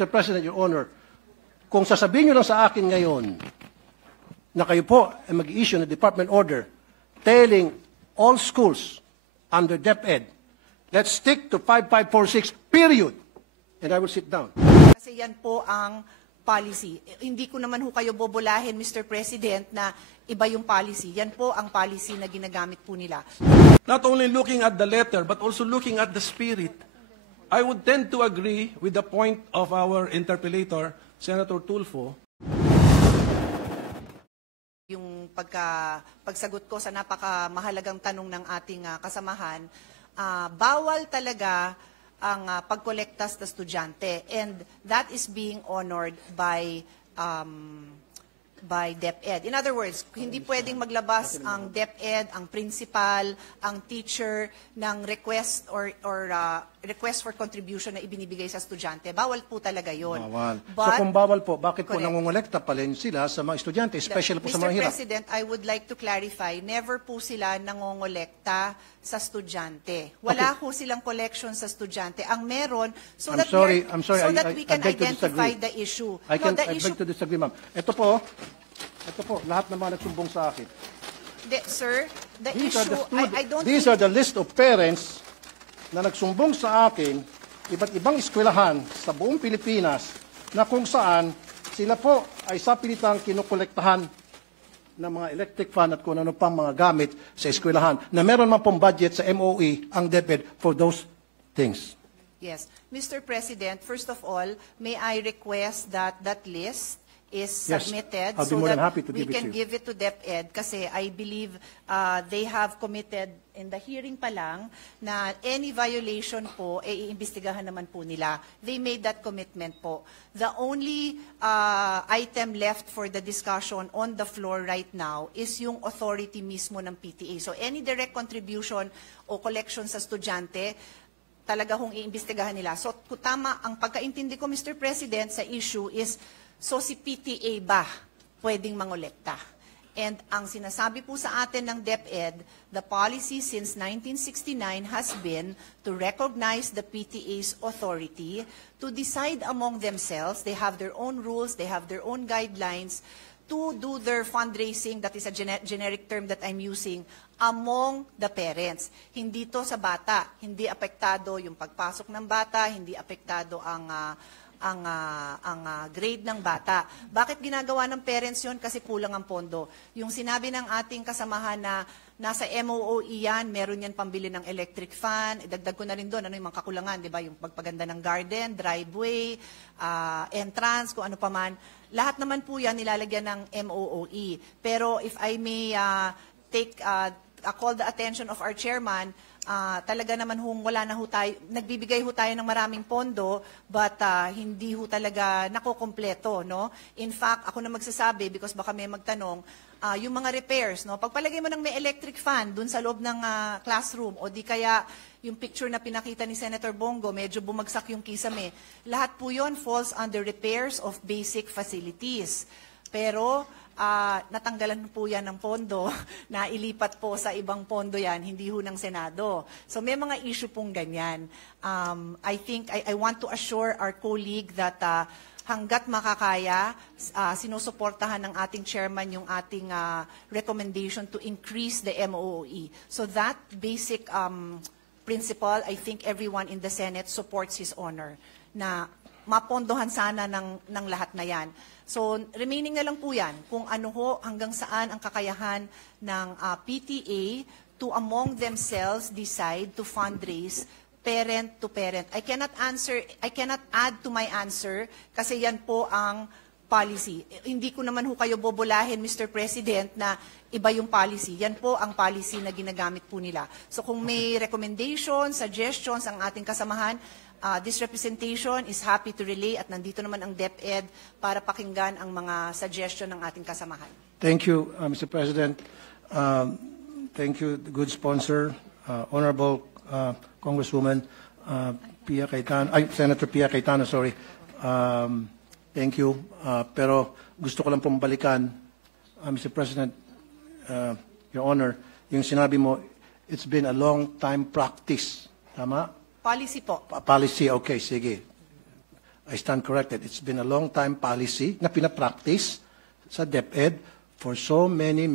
Mr. President, Your Honor, kung sasabihin nyo lang sa akin ngayon na kayo po ay mag-issue ng department order telling all schools under DepEd, let's stick to 5546, period. And I will sit down. Kasi yan po ang policy. Hindi ko naman ho kayo bobolahin, Mr. President, na iba yung policy. Yan po ang policy na ginagamit po nila. Not only looking at the letter, but also looking at the spirit. I would tend to agree with the point of our interpellator, Senator Tulfo. Yung pagsagot ko sa napakamahalagang tanong ng ating kasamahan, bawal talaga ang pagkolekta sa estudyante, and that is being honored by DepEd. In other words, hindi pwedeng maglabas ang DepEd, ang principal, ang teacher ng request or request for contribution na ibinibigay sa estudyante. Bawal po talaga yun. Bawal. But, so kung bawal po, bakit po correct. nangongolekta pa rin sila sa mga estudyante, especially po sa mga hirap? Mr. President, I would like to clarify, never po sila nangongolekta sa estudyante. Wala po silang collection sa estudyante. Ang meron, so that we can identify the issue. I beg to disagree, ma'am. Ito po, lahat ng mga nagsumbong sa akin. Sir, the issue, I don't These are the list of parents na nagsumbong sa akin, iba't ibang eskwelahan sa buong Pilipinas, na kung saan sila po ay sapilitang kinukolektahan ng mga electric fan at kung ano pang mga gamit sa eskwelahan, na meron man pong budget sa MOE ang DepEd for those things. Yes. Mr. President, first of all, may I request that that list is submitted I'll be so more than that happy to we give it can to you. give it to DepEd, kasi I believe they have committed in the hearing pa lang na any violation po, iimbestigahan naman po nila. They made that commitment po. The only item left for the discussion on the floor right now is yung authority mismo ng PTA. So any direct contribution o collection sa estudyante, talaga hong iimbestigahan nila. So tama, ang pagkaintindi ko, Mr. President, sa issue is, so si PTA ba pwedeng mangolekta? And ang sinasabi po sa atin ng DepEd, the policy since 1969 has been to recognize the PTA's authority to decide among themselves. They have their own rules, they have their own guidelines to do their fundraising, that is a generic term that I'm using, among the parents. Hindi to sa bata, hindi apektado yung pagpasok ng bata, hindi apektado ang grade ng bata. Bakit ginagawa ng parents yon? Kasi kulang ang pondo. Yung sinabi ng ating kasamahan na nasa MOOE yan, meron yan pambili ng electric fan, idagdag ko na rin doon, ano yung mga kakulangan, di ba? Yung pagpaganda ng garden, driveway, entrance, kung ano pa man. Lahat naman po yan nilalagyan ng MOOE. Pero if I may call the attention of our chairman, talaga naman wala na ho tayo, nagbibigay ho tayo ng maraming pondo, but hindi ho talaga nakokompleto, no? In fact, ako na magsasabi, because baka may magtanong, yung mga repairs, no? Pagpalagay mo ng may electric fan dun sa loob ng classroom, o di kaya yung picture na pinakita ni Senator Bongo, medyo bumagsak yung kisame, lahat po yon falls under repairs of basic facilities. Pero natanggalan po yan ng pondo, na ilipat po sa ibang pondo yan, hindi ho ng Senado. So may mga issue pong ganyan. I think, I want to assure our colleague that hanggat makakaya, sinusuportahan ng ating chairman yung ating recommendation to increase the MOOE. So that basic principle, I think everyone in the Senate supports his honor, na mapondohan sana ng lahat na yan. So, remaining na lang po yan, kung ano ho, hanggang saan ang kakayahan ng PTA to among themselves decide to fundraise parent to parent. I cannot add to my answer, kasi yan po ang policy. Hindi ko naman ho kayo bobolahin, Mr. President, na iba yung policy. Yan po ang policy na ginagamit po nila. So kung may recommendations, suggestions ang ating kasamahan, this representation is happy to relay, at nandito naman ang DepEd para pakinggan ang mga suggestion ng ating kasamahan. Thank you, Mr. President. Thank you, good sponsor, Honorable Congresswoman Pia Cayetano, Senator Pia Cayetano, sorry. Thank you. Pero gusto ko lang pong balikan, Mr. President, Your Honor, yung sinabi mo, it's been a long time practice. Tama? Policy po. Policy, okay, sige. I stand corrected. It's been a long time policy na pinapractice sa DepEd for so many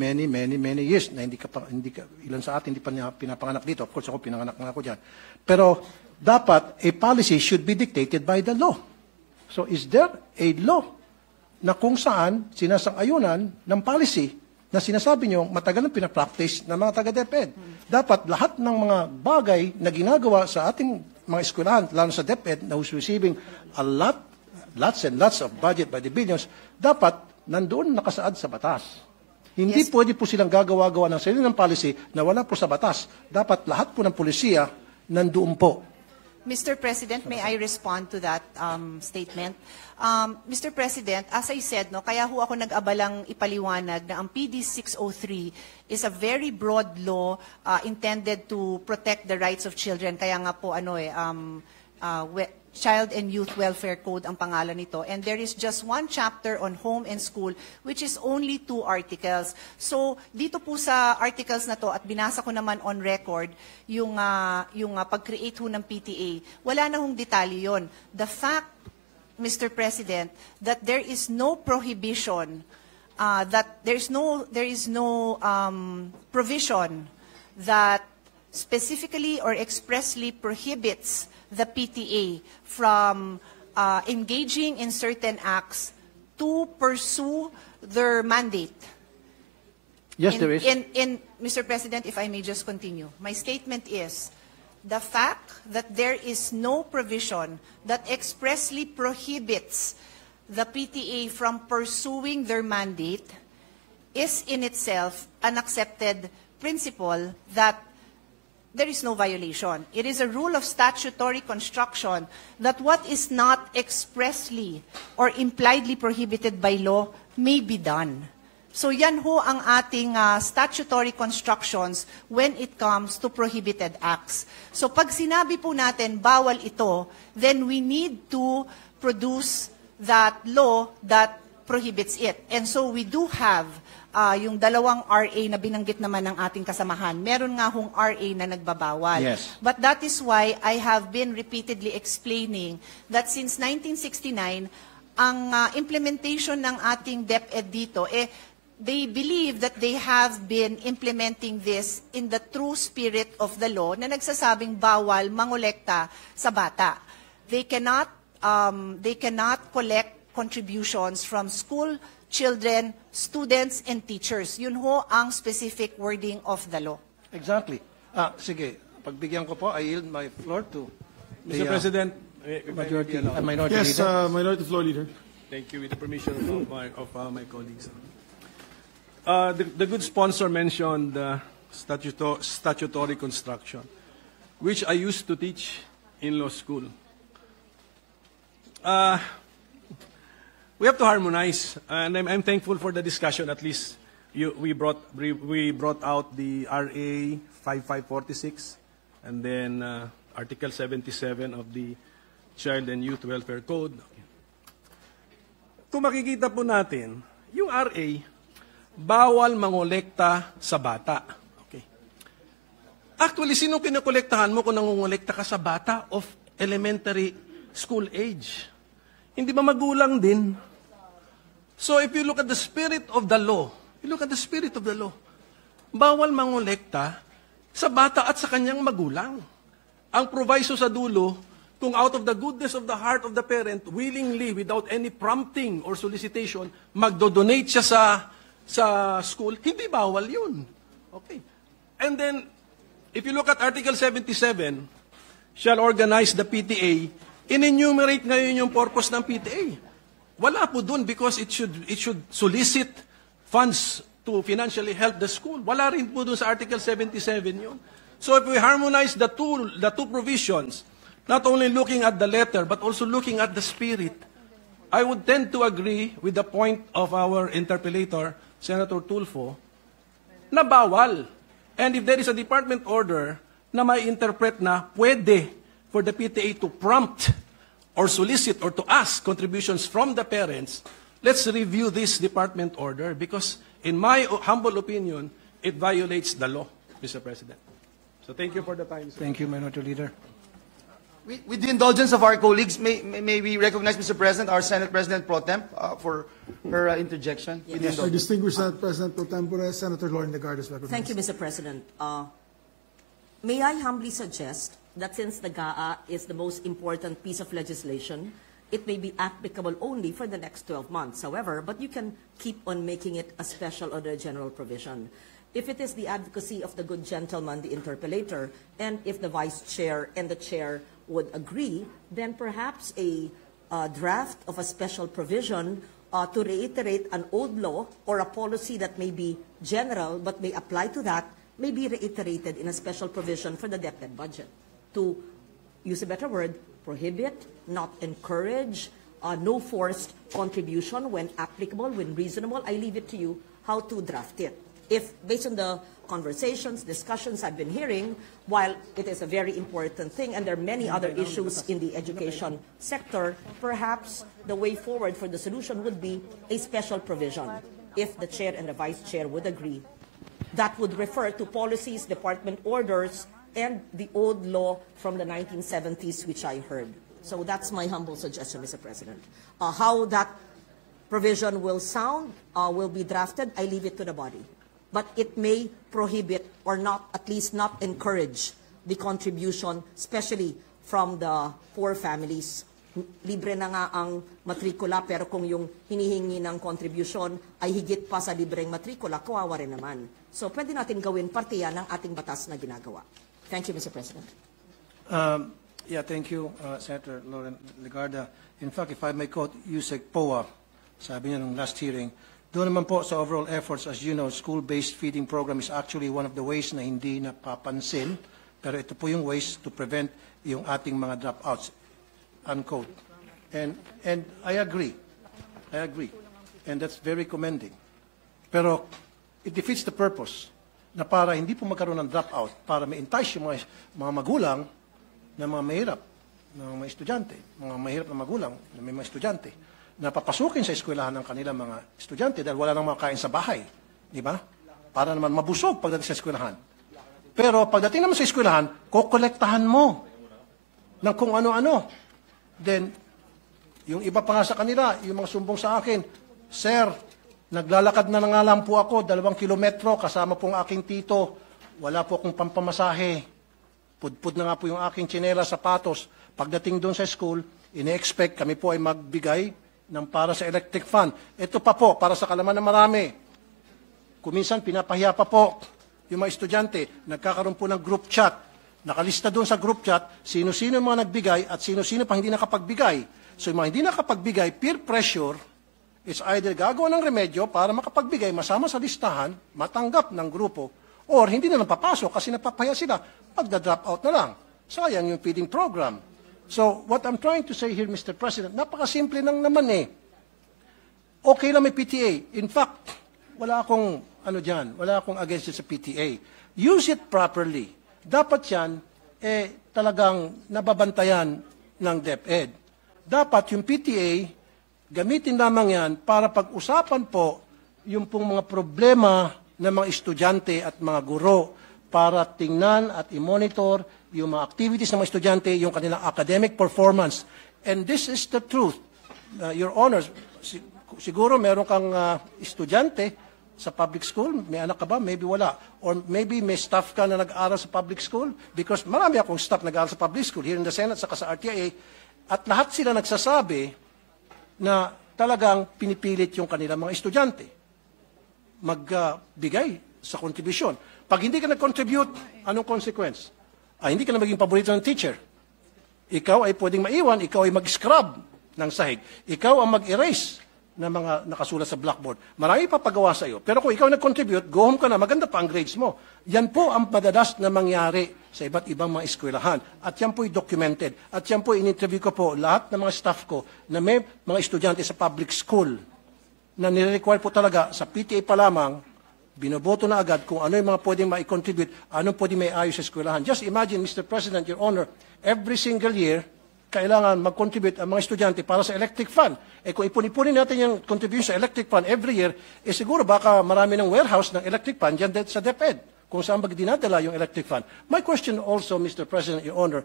years na ilan sa atin hindi pa niya pinapanganak dito. Of course, ako pinanganak na ako dyan. Pero dapat a policy should be dictated by the law. So is there a law na kung saan sinasang-ayunan ng policy na sinasabi nyo matagal na pinapractice ng mga taga-DepEd? Dapat lahat ng mga bagay na ginagawa sa ating mga eskwelahan, lalo sa DepEd, na who's receiving lots and lots of budget by the billions, dapat nandoon nakasaad sa batas. Hindi Yes. pwede po silang gagawa-gawa ng sarili ng policy na wala po sa batas. Dapat lahat po ng polisiya nandoon po. Mr. President, may I respond to that statement? Mr. President, as I said, no, kaya ho ako nag-abalang ipaliwanag na ang PD 603 is a very broad law intended to protect the rights of children. Kaya nga po Child and Youth Welfare Code ang pangalan nito. And there is just one chapter on home and school, which is only 2 articles. So, dito po sa articles na to, at binasa ko naman on record, yung pag-create ho ng PTA, wala na hong detalye yon. The fact, Mr. President, that there is no prohibition, that there is no provision that specifically or expressly prohibits the PTA from engaging in certain acts to pursue their mandate. Yes, there is. Mr. President, if I may just continue. My statement is, the fact that there is no provision that expressly prohibits the PTA from pursuing their mandate is in itself an accepted principle that there is no violation. It is a rule of statutory construction that what is not expressly or impliedly prohibited by law may be done. So yan ho ang ating statutory constructions when it comes to prohibited acts. So pag sinabi po natin bawal ito, then we need to produce that law that prohibits it. And so we do have yung dalawang RA na binanggit naman ng ating kasamahan. Meron nga hong RA na nagbabawal. Yes. But that is why I have been repeatedly explaining that since 1969, ang implementation ng ating DepEd dito, they believe that they have been implementing this in the true spirit of the law na nagsasabing bawal mangolekta sa bata. They cannot collect contributions from school children, students, and teachers. Yun ho ang specific wording of the law. Exactly. Sige, pagbigyan ko po, I yield my floor to Mr. President, minority Yes, leader. Minority Floor Leader. thank you, with the permission of my colleagues. The good sponsor mentioned statutory construction, which I used to teach in law school. We have to harmonize, and I'm thankful for the discussion. At least we brought out the RA 5546, and then Article 77 of the Child and Youth Welfare Code. Kung makikita po natin, yung RA, bawal mangolekta sa bata. Okay. Actually, sino kinokolektahan mo kung nangongolekta ka sa bata of elementary school age? Hindi ba magulang din? So if you look at the spirit of the law, bawal mangolekta sa bata at sa kanyang magulang. Ang proviso sa dulo, kung out of the goodness of the heart of the parent, willingly, without any prompting or solicitation, magdodonate siya sa school, hindi bawal yun. Okay. And then, if you look at Article 77, shall organize the PTA, in-enumerate ngayon yung purpose ng PTA. Wala po dun because it should solicit funds to financially help the school. Wala rin po dun sa Article 77 yun. So if we harmonize the two provisions, not only looking at the letter, but also looking at the spirit, I would tend to agree with the point of our interpellator, Senator Tulfo, na bawal. And if there is a department order na may interpret na pwede for the PTA to prompt or solicit or to ask contributions from the parents, let's review this department order because, in my humble opinion, it violates the law, Mr. President. So thank you for the time, sir. Thank you, Minority Leader. With the indulgence of our colleagues, may we recognize, Mr. President, our Senate President Pro Temp for her interjection? With the Our indulgence. distinguished Senate President Pro Tempore, Senator Lauren Legarda is recognized. Thank you, Mr. President. May I humbly suggest that since the GAA is the most important piece of legislation, it may be applicable only for the next 12 months. However, but you can keep on making it a special or a general provision. If it is the advocacy of the good gentleman, the interpellator, and if the vice chair and the chair would agree, then perhaps a draft of a special provision to reiterate an old law or a policy that may be general but may apply to that may be reiterated in a special provision for the DepEd budget. To use a better word, prohibit, not encourage, no forced contribution when applicable, when reasonable. I leave it to you how to draft it. If, based on the conversations, discussions I've been hearing, while it is a very important thing, and there are many other issues in the education sector, perhaps the way forward for the solution would be a special provision, if the chair and the vice chair would agree. That would refer to policies, department orders, and the old law from the 1970s, which I heard. So that's my humble suggestion, Mr. President. How that provision will sound, will be drafted, I leave it to the body. But it may prohibit or not, at least not encourage the contribution, especially from the poor families. Libre na nga ang matrikula, pero kung yung hinihingi ng contribution ay higit pa sa libreng matrikula, kawawa rin naman. So pwede natin gawin parte yan ng ating batas na ginagawa. Thank you, Mr. President. Yeah, thank you, Senator Lauren Legarda. In fact, if I may quote Yusek Poa, sabi niya nung last hearing, doon naman po sa overall efforts, as you know, school-based feeding program is actually one of the ways na hindi napapansin, pero ito po yung ways to prevent yung ating mga dropouts, unquote. And I agree. And that's very commending. Pero it defeats the purpose na para hindi po magkaroon ng dropout, para ma-entice yung mga magulang na mga mahirap, na mga estudyante, mga mahirap na magulang na may mga estudyante, na papasukin sa eskwelahan ng kanilang mga estudyante dahil wala nang makain sa bahay. Di ba? Para naman mabusog pagdating sa eskwelahan. Pero pagdating naman sa eskwelahan, kokolektahan mo ng kung ano-ano. Then, yung iba pa nga sa kanila, yung mga sumbong sa akin, Sir, naglalakad na nga lang po ako, 2 kilometro, kasama pong aking tito, wala po akong pampamasahe. Pudpud na nga po yung aking tsinela, sapatos. Pagdating doon sa school, ine-expect kami po ay magbigay ng para sa electric fan. Ito pa po, para sa kalaman na marami. Kuminsan, pinapahiya pa po yung mga estudyante. Nagkakaroon po ng group chat. Nakalista doon sa group chat, sino-sino yung mga nagbigay at sino-sino pa hindi nakapagbigay. So yung mga hindi nakapagbigay, peer pressure, is either gagawa ng remedyo para makapagbigay, masama sa listahan, matanggap ng grupo, or hindi na lang papasok kasi napapahiya sila, magda-drop out na lang. Sayang yung feeding program. So, what I'm trying to say here, Mr. President, napakasimple lang naman eh. Okay lang may PTA. In fact, wala akong against it sa PTA. Use it properly. Dapat yan, talagang nababantayan ng DepEd. Dapat yung PTA, gamitin lamang yan para pag-usapan po yung pong mga problema ng mga estudyante at mga guro para tingnan at i-monitor yung mga activities ng mga estudyante, yung kanilang academic performance. And this is the truth. Your Honors, siguro meron kang estudyante sa public school, may anak ka ba? Maybe wala. Or maybe may staff ka na nag-aaral sa public school, because marami akong staff nag-aaral sa public school, here in the Senate, saka sa RTIA, at lahat sila nagsasabi na talagang pinipilit yung kanilang mga estudyante magbigay sa kontribusyon. Pag hindi ka nag-contribute, anong consequence? Hindi ka na maging paborito ng teacher. Ikaw ay pwedeng maiwan, ikaw ay mag-scrub ng sahig. Ikaw ang mag-erase ng mga nakasulat sa blackboard. Marami pa pagawa sa iyo. Pero kung ikaw nag-contribute, go home ka na, maganda pa ang grades mo. Yan po ang madalas na mangyari sa iba't ibang mga eskwelahan. At yan po ay documented. At yan po in-interview ko po lahat ng mga staff ko na may mga estudyante sa public school na nire-require po talaga sa PTA pa lamang, binoboto na agad kung ano yung mga pwedeng ma-contribute, anong pwedeng may ayos sa eskwelahan. Just imagine, Mr. President, Your Honor, every single year, kailangan mag-contribute ang mga estudyante para sa electric fan. Kung ipon-ipunin natin yung contribution sa electric fan every year, siguro baka marami ng warehouse ng electric fan dyan sa DepEd, kung saan dinadala yung electric fan. My question also, Mr. President, Your Honor,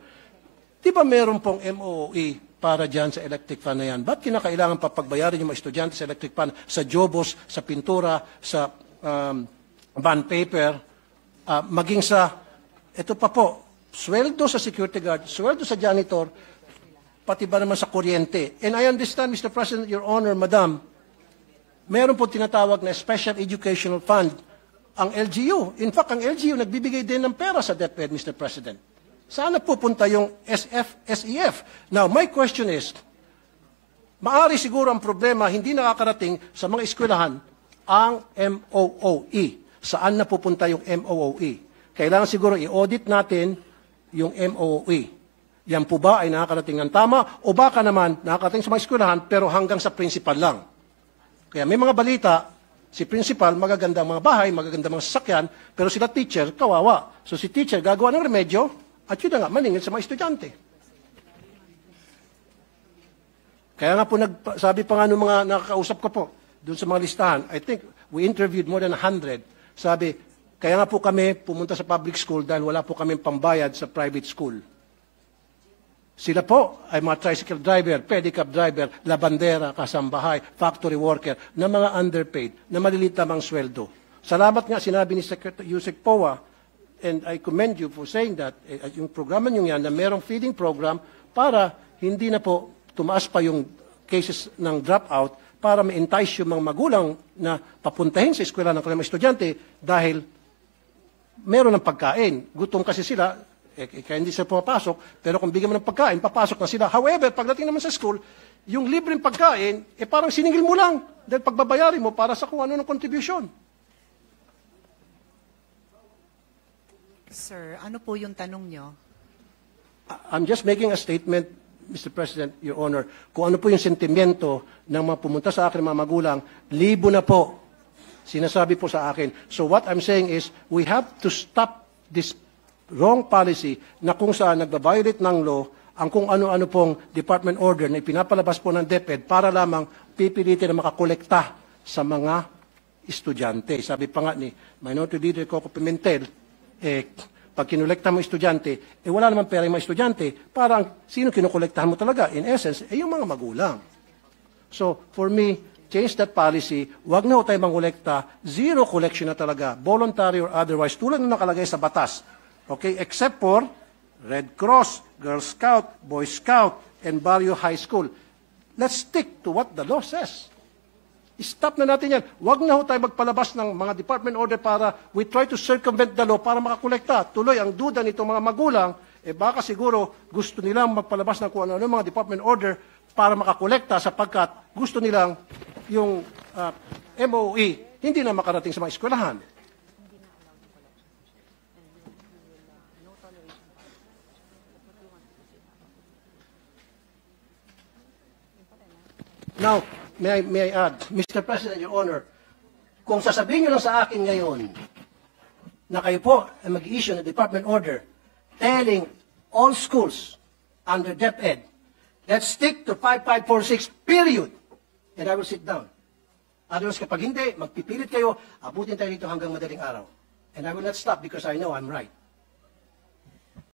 Di ba meron pong MOE para dyan sa electric fan na yan? Ba't kinakailangan pa pagbayarin yung mga estudyante sa electric fan, sa jobos, sa pintura, sa bond paper, maging sa, ito pa po, sweldo sa security guard, sweldo sa janitor, pati ba naman sa kuryente. And I understand, Mr. President, Your Honor, Madam, meron po tinatawag na Special Educational Fund ang LGU. In fact, ang LGU nagbibigay din ng pera sa DepEd, Mr. President. Sana pupunta yung SEF. Now, my question is, maari siguro ang problema hindi nakakarating sa mga eskwelahan ang MOOE. Saan na pupunta yung MOOE? Kailangan siguro i-audit natin yung MOOE. Yan po ba ay nakakarating ng tama o baka naman nakakarating sa mga eskwelahan pero hanggang sa principal lang? Kaya may mga balita, si principal, magagandang mga bahay, magagandang mga sasakyan, pero sila teacher, kawawa. So si teacher gagawa ng remedyo, at yun na nga, maningil sa mga estudyante. Kaya nga po, sabi pa nga ng mga nakakausap ko po, doon sa mga listahan, I think we interviewed more than 100. Sabi, kaya nga po kami pumunta sa public school dahil wala po kami pambayad sa private school. Sila po ay mga tricycle driver, pedicab driver, labandera, kasambahay, factory worker, na mga underpaid, na maliliit lamang sweldo. Salamat nga, sinabi ni Secretary Yusek Poa, and I commend you for saying that, yung programa nyo yan, na merong feeding program para hindi na po tumaas pa yung cases ng dropout para ma-entice yung mga magulang na papuntahin sa eskwela ng kanilang estudyante dahil meron ng pagkain. Gutom kasi sila, kaya hindi sila pumapasok, pero kung bigyan mo ng pagkain, papasok na sila. However, pagdating naman sa school, yung libreng pagkain, parang siningil mo lang dahil pagbabayarin mo para sa kung ano ng contribution. Sir, ano po yung tanong nyo? I'm just making a statement, Mr. President, Your Honor, kung ano po yung sentimiento ng mga pumunta sa akin, mga magulang, libo na po, sinasabi po sa akin. So what I'm saying is, we have to stop this wrong policy na kung saan nagbabiolate ng law ang kung ano-ano pong department order na ipinapalabas po ng DepEd para lamang pipilitin na makakolekta sa mga estudyante. Sabi pa nga ni Minority Leader Coco Pimentel, pag kinolekta mo estudyante, wala naman pera yung mga estudyante, parang sino kinokolektahan mo talaga? In essence, yung mga magulang. So, for me, change that policy, wag na ho tayo mangolekta, zero collection na talaga, voluntary or otherwise, tulad na nakalagay sa batas. Okay, except for Red Cross, Girl Scout, Boy Scout, and Barrio High School. Let's stick to what the law says. Stop na natin yan. Huwag na ho tayo magpalabas ng mga department order para we try to circumvent the law para makakolekta. Tuloy, ang duda nitong mga magulang, baka siguro gusto nilang magpalabas ng kung ano mga department order para makakolekta sapagkat gusto nilang yung MOE hindi na makarating sa mga eskwelahan. Now, may I add, Mr. President, Your Honor, kung sasabihin nyo lang sa akin ngayon na kayo po ay mag-issue ng department order telling all schools under DepEd, let's stick to 5546, period. And I will sit down. Otherwise, kapag hindi, magpipilit kayo, abutin tayo dito hanggang madaling araw. And I will not stop because I know I'm right.